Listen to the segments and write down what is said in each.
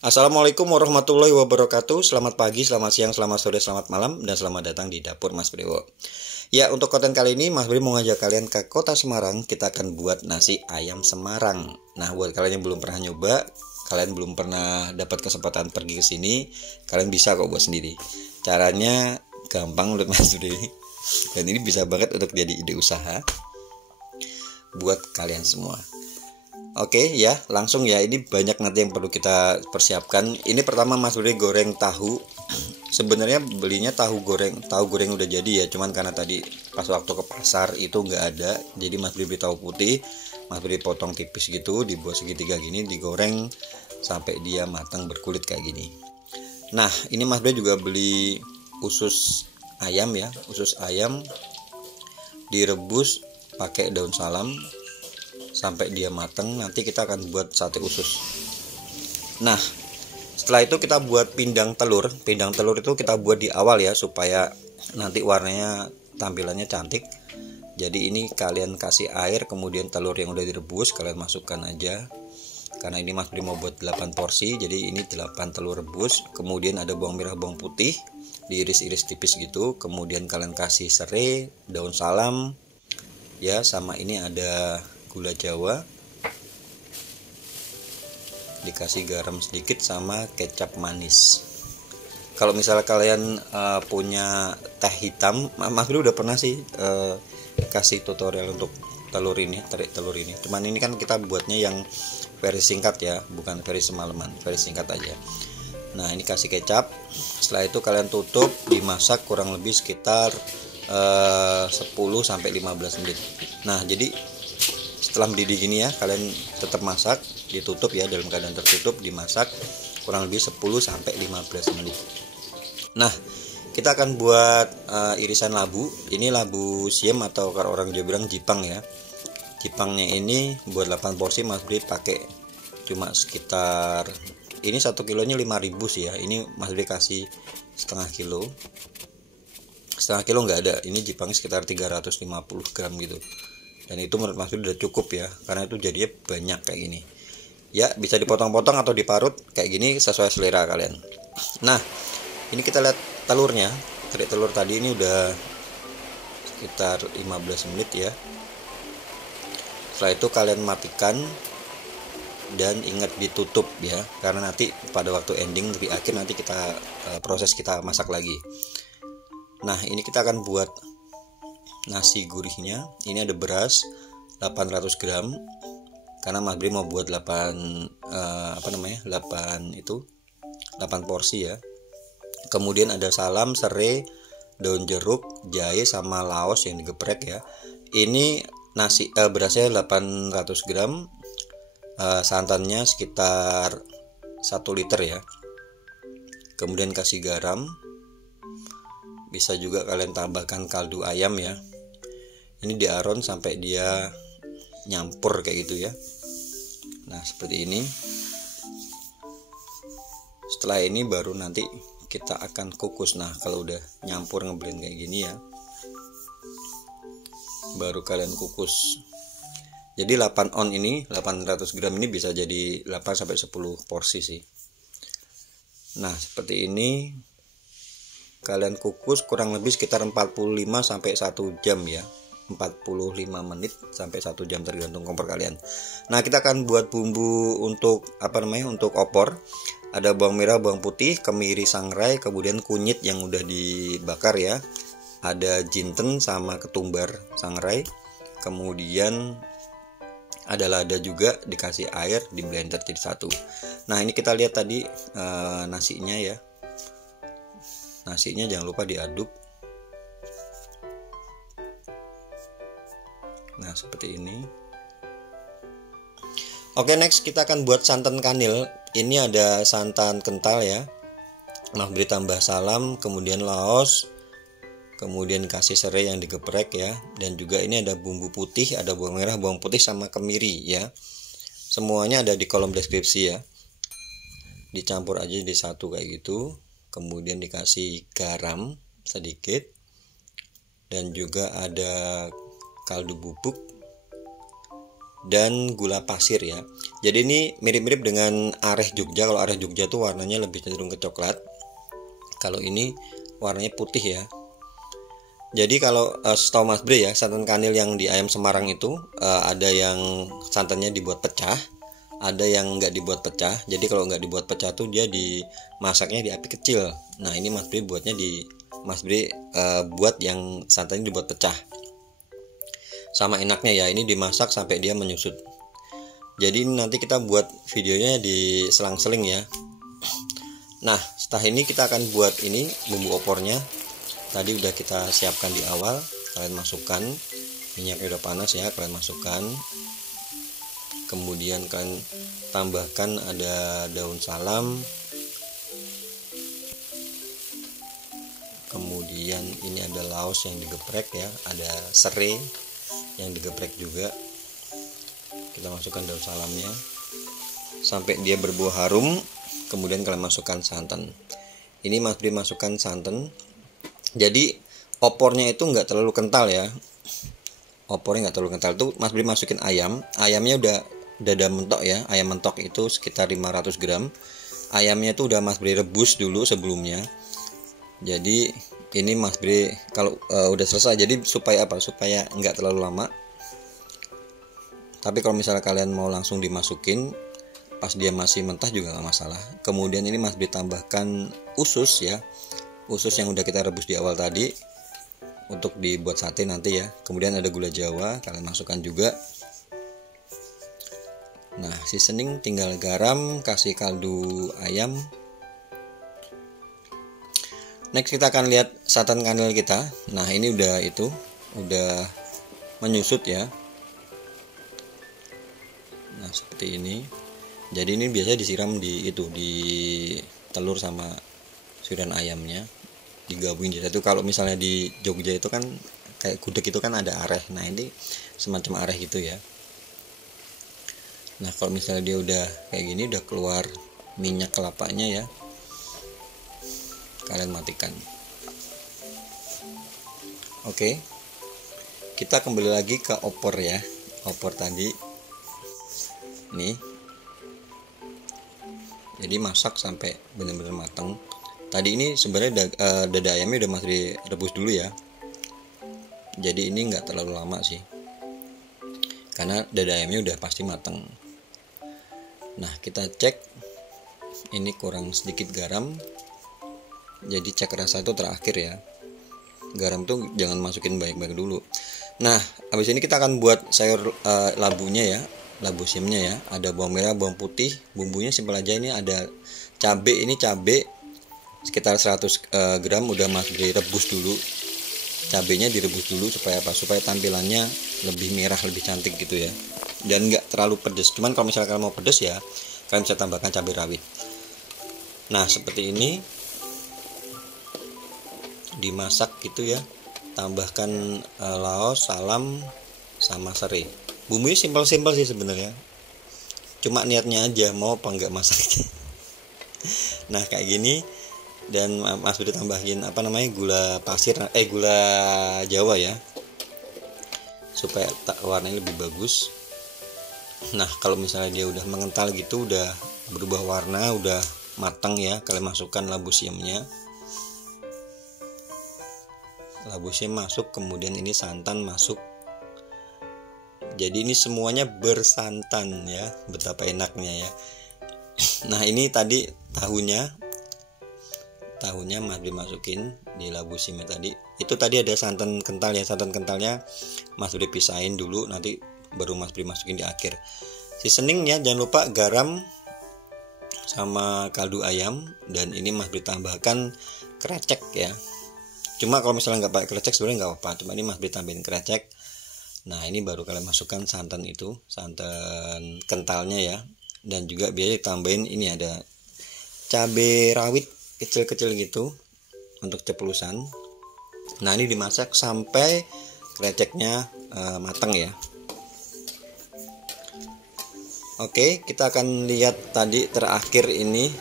Assalamualaikum warahmatullahi wabarakatuh. Selamat pagi, selamat siang, selamat sore, selamat malam, dan selamat datang di Dapur Mas Brewo. Ya, untuk konten kali ini Mas Brewo mau ngajak kalian ke kota Semarang. Kita akan buat nasi ayam Semarang. Nah, buat kalian yang belum pernah nyoba, kalian belum pernah dapat kesempatan pergi ke sini, kalian bisa kok buat sendiri. Caranya gampang menurut Mas Brewo. Dan ini bisa banget untuk jadi ide usaha buat kalian semua. Oke ya, langsung ya. Ini banyak nanti yang perlu kita persiapkan. Ini pertama Mas Budi goreng tahu. Sebenarnya belinya tahu goreng udah jadi ya. Cuman karena tadi pas waktu ke pasar itu nggak ada, jadi Mas Budi beli tahu putih. Mas Budi potong tipis gitu, dibuat segitiga gini, digoreng sampai dia matang berkulit kayak gini. Nah, ini Mas Budi juga beli usus ayam ya. Usus ayam direbus pakai daun salam sampai dia matang. Nanti kita akan buat sate usus. Nah, setelah itu kita buat pindang telur. Pindang telur itu kita buat di awal ya, supaya nanti warnanya tampilannya cantik. Jadi ini kalian kasih air, kemudian telur yang udah direbus kalian masukkan aja. Karena ini Mas Bri mau buat 8 porsi, jadi ini 8 telur rebus. Kemudian ada bawang merah, bawang putih diiris-iris tipis gitu. Kemudian kalian kasih serai, daun salam ya, sama ini ada gula jawa, dikasih garam sedikit sama kecap manis. Kalau misalnya kalian punya teh hitam, Mas Bro udah pernah sih kasih tutorial untuk telur ini, tarik telur ini. Cuman ini kan kita buatnya yang versi singkat ya, bukan versi semalaman, versi singkat aja. Nah, ini kasih kecap. Setelah itu kalian tutup, dimasak kurang lebih sekitar 10 sampai 15 menit. Nah, jadi setelah mendidih gini ya, kalian tetap masak, ditutup ya, dalam keadaan tertutup, dimasak kurang lebih 10 sampai 15 menit. Nah, kita akan buat irisan labu. Ini labu siam atau kalau orang Jawa bilang jipang ya. Jipangnya ini buat 8 porsi Mas Bri pakai cuma sekitar, ini 1 kilonya 5.000 sih ya. Ini Mas Bri kasih setengah kilo. Setengah kilo nggak ada. Ini jipangnya sekitar 350 gram gitu. Dan itu menurut Mas Budi udah cukup ya, karena itu jadinya banyak kayak gini ya. Bisa dipotong-potong atau diparut kayak gini sesuai selera kalian. Nah, ini kita lihat telurnya. Tarik telur tadi ini udah sekitar 15 menit ya. Setelah itu kalian matikan dan ingat ditutup ya, karena nanti pada waktu ending di akhir nanti kita proses kita masak lagi. Nah, ini kita akan buat nasi gurihnya. Ini ada beras 800 gram, karena Mas Bri mau buat 8 porsi ya. Kemudian ada salam, serai, daun jeruk, jahe sama laos yang digeprek ya. Ini nasi berasnya 800 gram, santannya sekitar 1 liter ya. Kemudian kasih garam. Bisa juga kalian tambahkan kaldu ayam ya. Ini diaron sampai dia nyampur kayak gitu ya. Nah, seperti ini. Setelah ini baru nanti kita akan kukus. Nah, kalau udah nyampur ngeblend kayak gini ya, baru kalian kukus. Jadi 8 on ini, 800 gram ini bisa jadi 8 sampai 10 porsi sih. Nah, seperti ini. Kalian kukus kurang lebih sekitar 45 sampai 1 jam ya. 45 menit sampai 1 jam tergantung kompor kalian. Nah, kita akan buat bumbu untuk untuk opor. Ada bawang merah, bawang putih, kemiri sangrai, kemudian kunyit yang udah dibakar ya. Ada jinten sama ketumbar sangrai. Kemudian ada lada juga, dikasih air, di blender jadi satu. Nah, ini kita lihat tadi nasinya ya. Nasinya jangan lupa diaduk. Nah, seperti ini. Oke, next kita akan buat santan kanil. Ini ada santan kental ya. Nah, beri tambah salam, kemudian laos, kemudian kasih serai yang digeprek ya. Dan juga ini ada bumbu putih, ada bawang merah, bawang putih sama kemiri ya. Semuanya ada di kolom deskripsi ya. Dicampur aja di satu kayak gitu. Kemudian dikasih garam sedikit, dan juga ada kaldu bubuk, dan gula pasir ya. Jadi ini mirip-mirip dengan areh Jogja. Kalau areh Jogja tuh warnanya lebih cenderung ke coklat. Kalau ini warnanya putih ya. Jadi kalau setahu Mas Bre ya, santan kanil yang di ayam Semarang itu ada yang santannya dibuat pecah, ada yang nggak dibuat pecah. Jadi kalau nggak dibuat pecah tuh dia dimasaknya di api kecil. Nah ini Mas Bre buat yang santannya dibuat pecah. Sama enaknya ya, ini dimasak sampai dia menyusut. Jadi nanti kita buat videonya di selang-seling ya. Nah setelah ini kita akan buat ini bumbu opornya. Tadi udah kita siapkan di awal. Kalian masukkan, minyaknya udah panas ya, kalian masukkan. Kemudian kalian tambahkan ada daun salam. Kemudian ini ada laos yang digeprek ya, ada serai yang digeprek juga. Kita masukkan daun salamnya sampai dia berbau harum. Kemudian kalian masukkan santan. Ini Mas Bre masukkan santan. Jadi opornya itu nggak terlalu kental ya. Opornya nggak terlalu kental tuh Mas Bre masukin ayam. Ayamnya udah dada mentok ya. Ayam mentok itu sekitar 500 gram. Ayamnya tuh udah Mas Bre rebus dulu sebelumnya. Jadi ini Mas Bre kalau udah selesai, jadi supaya apa? Supaya nggak terlalu lama. Tapi kalau misalnya kalian mau langsung dimasukin pas dia masih mentah juga nggak masalah. Kemudian ini Mas Bre tambahkan usus ya, usus yang udah kita rebus di awal tadi untuk dibuat sate nanti ya. Kemudian ada gula Jawa, kalian masukkan juga. Nah seasoning tinggal garam, kasih kaldu ayam. Next kita akan lihat santan kanil kita. Nah ini udah menyusut ya. Nah seperti ini. Jadi ini biasa disiram di telur sama suiran ayamnya, digabungin jadi satu. Kalau misalnya di Jogja itu kan kayak gudeg itu kan ada areh. Nah ini semacam areh gitu ya. Nah kalau misalnya dia udah kayak gini, udah keluar minyak kelapanya ya, kalian matikan. Oke, kita kembali lagi ke opor ya. Opor tadi nih, jadi masak sampai benar-benar matang. Tadi ini sebenarnya dada ayamnya udah masih rebus dulu ya. Jadi ini nggak terlalu lama sih, karena dada ayamnya udah pasti matang. Nah kita cek, ini kurang sedikit garam. Jadi cek rasa itu terakhir ya. Garam tuh jangan masukin banyak-banyak dulu. Nah habis ini kita akan buat sayur labunya ya, labu simnya ya. Ada bawang merah, bawang putih. Bumbunya simpel aja. Ini ada cabai. Ini cabai sekitar 100 gram udah Mas Bre rebus dulu. Cabainya direbus dulu supaya apa? Supaya tampilannya lebih merah, lebih cantik gitu ya. Dan nggak terlalu pedas. Cuman kalau misalnya kalian mau pedas ya, kalian bisa tambahkan cabai rawit. Nah seperti ini dimasak gitu ya. Tambahkan laos, salam, sama serai. Bumbunya simpel-simpel sih sebenarnya. Cuma niatnya aja mau apa enggak masaknya. Nah kayak gini. Dan Mas Bre tambahin gula pasir, gula Jawa ya, supaya warnanya lebih bagus. Nah kalau misalnya dia udah mengental gitu, udah berubah warna, udah matang ya, kalian masukkan labu siamnya. Labu siam masuk, kemudian ini santan masuk. Jadi ini semuanya bersantan ya, betapa enaknya ya. Nah ini tadi tahunya Mas Bre masukin di labu siam tadi. Itu tadi ada santan kental ya, santan kentalnya Mas Bre pisahin dulu, nanti baru Mas Bre masukin di akhir. Seasoningnya jangan lupa garam sama kaldu ayam, dan ini Mas Bre tambahkan krecek ya. Cuma kalau misalnya nggak pakai krecek sebenarnya nggak apa-apa, cuma ini Mas Bre tambahin krecek. Nah ini baru kalian masukkan santan itu, santan kentalnya ya. Dan juga biasa ditambahin ini ada cabai rawit kecil-kecil gitu untuk ceplusan. Nah ini dimasak sampai kreceknya matang ya. Oke, kita akan lihat tadi terakhir ini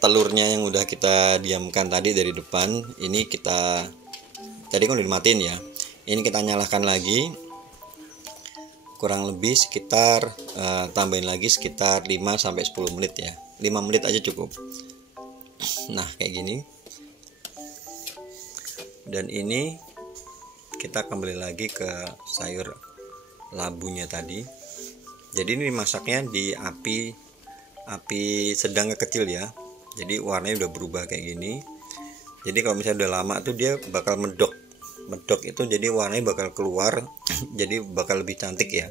telurnya yang udah kita diamkan tadi dari depan. Ini tadi kan udah dimatiin ya. Ini kita nyalakan lagi kurang lebih sekitar tambahin lagi sekitar 5-10 menit ya. 5 menit aja cukup. Nah kayak gini. Dan ini kita kembali lagi ke sayur labunya tadi. Jadi ini masaknya di api sedang ke kecil ya. Jadi warnanya udah berubah kayak gini. Jadi kalau misalnya udah lama tuh dia bakal medok itu, jadi warnanya bakal keluar jadi bakal lebih cantik ya.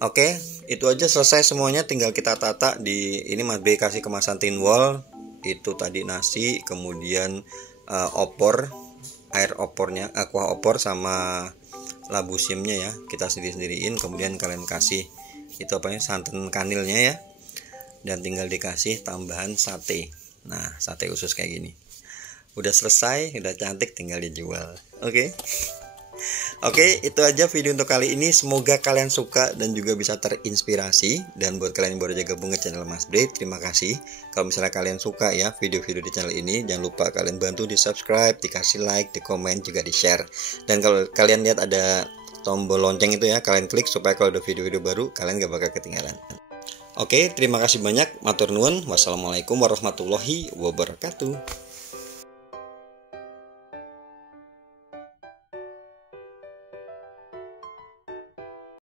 Oke, itu aja selesai semuanya, tinggal kita tata di ini. Mas B kasih kemasan tin wall. Itu tadi nasi, kemudian opor, air opornya, kuah opor sama labu simnya ya, kita sendiri-sendiriin. Kemudian kalian kasih itu apanya, santan kanilnya ya, dan tinggal dikasih tambahan sate. Nah sate usus kayak gini. Udah selesai, udah cantik, tinggal dijual. Oke, itu aja video untuk kali ini. Semoga kalian suka dan juga bisa terinspirasi. Dan buat kalian yang baru aja gabung ke channel Mas Bre, terima kasih. Kalau misalnya kalian suka ya video-video di channel ini, jangan lupa kalian bantu di subscribe, dikasih like, di komen, juga di share. Dan kalau kalian lihat ada tombol lonceng itu ya, kalian klik supaya kalau ada video-video baru kalian gak bakal ketinggalan. Oke, terima kasih banyak. Matur nuwun. Wassalamualaikum warahmatullahi wabarakatuh.